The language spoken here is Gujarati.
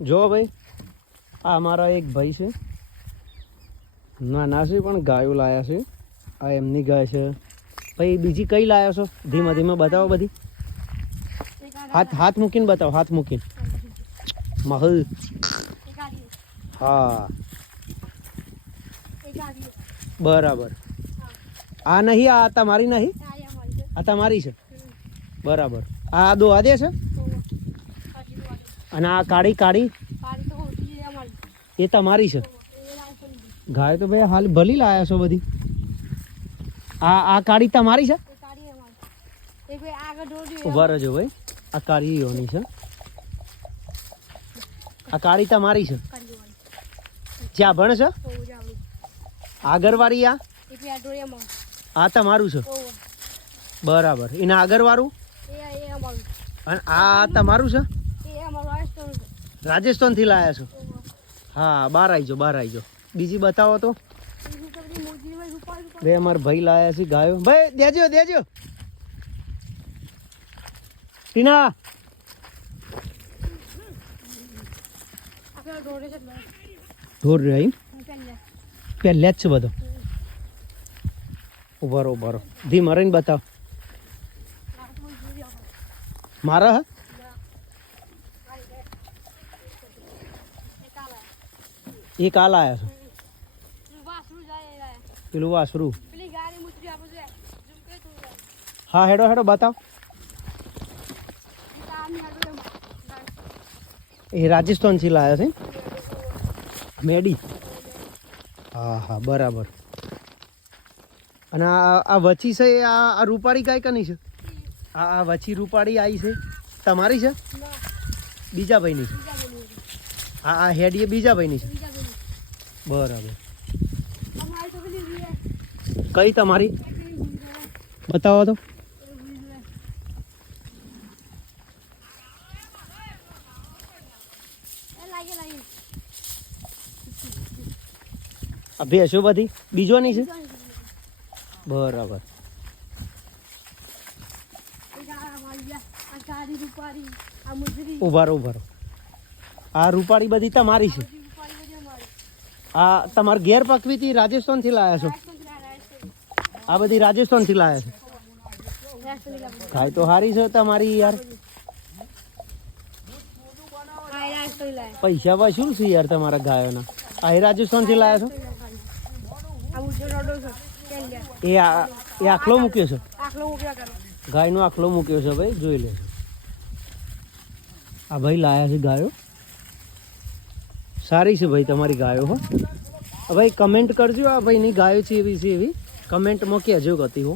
જો ભાઈ આ અમારા એક ભાઈ છે, નાના છે પણ ગાયો લાયા છે. આ એમની ગાય છે. ભાઈ બીજી કઈ લાયા છો? ધીમે ધીમે બતાવો બધી. હાથ મૂકીને બતાવો, હાથ મૂકીને. મહલ. હા બરાબર. આ નહીં, આ તમારી નહીં, આ તમારી છે. બરાબર. આ દોવા દે છે અને આ કાળી કાળી એ તમારી છે. ગાય તો ભાઈ હાલ ભલી લાયા છો બધી. આ કાળી તમારી છે. ઉભા રહેજો ભાઈ. આ કાળી યોની છે. આ કાળી તમારી છે. જ્યાં ભણ છે આગળવાળી. આ તમારું છે. બરાબર. એના આગળવાળું અને આ તમારું છે. રાજસ્થાન થી લાયા છો. હા બહાર આવી જાઓ, બહાર આવી જાઓ. બીજી બતાવો તો. બે અમારા ભાઈ લાયા છે ગાયો. ભાઈ દેજો દેજો. ટીના ઢોર રહી પહેલે જ છે બધો. ઉભારો ઉભારો. ધીમા રહીને બતાવો. મારા હા એક આ લાયા છો. પેલું વાસરું. હા હેડો હેડો બતાવ. એ રાજસ્થાન થી લાયા છે મેડી. હા હા બરાબર. અને આ વચી છે આ રૂપાળી ગાય કની છે? આ વચી રૂપાળી આવી છે તમારી છે? બીજા ભાઈની છે. આ હેડી એ બીજા ભાઈની છે. બરાબર. કઈ તમારી બતાવો તો. આ ભેંસો બધી બીજો ની છે. બરાબર. ઉભારો ઉભારો. આ રૂપાળી બધી તમારી છે. આ તમારે ઘેર પકવી હતી રાજસ્થાન થી લાયા છો? આ બધી રાજસ્થાન થી લાયા છે. ગાય તો હારી છે તમારી યાર. પૈસા વસૂલ છે યાર તમારા ગાયોના. આ રાજસ્થાન થી લાયા છો? એ આખલો મૂક્યો છે. ગાય નો આખલો મૂક્યો છે ભાઈ, જોઈ લે. આ ભાઈ લાયા છે ગાયો. સારી છે ભાઈ તમારી ગાયો. હો ભાઈ કમેન્ટ કરજો આ ભાઈની ગાયો છે એવી છે એવી. કમેન્ટમાં કહેજો ગતી હો.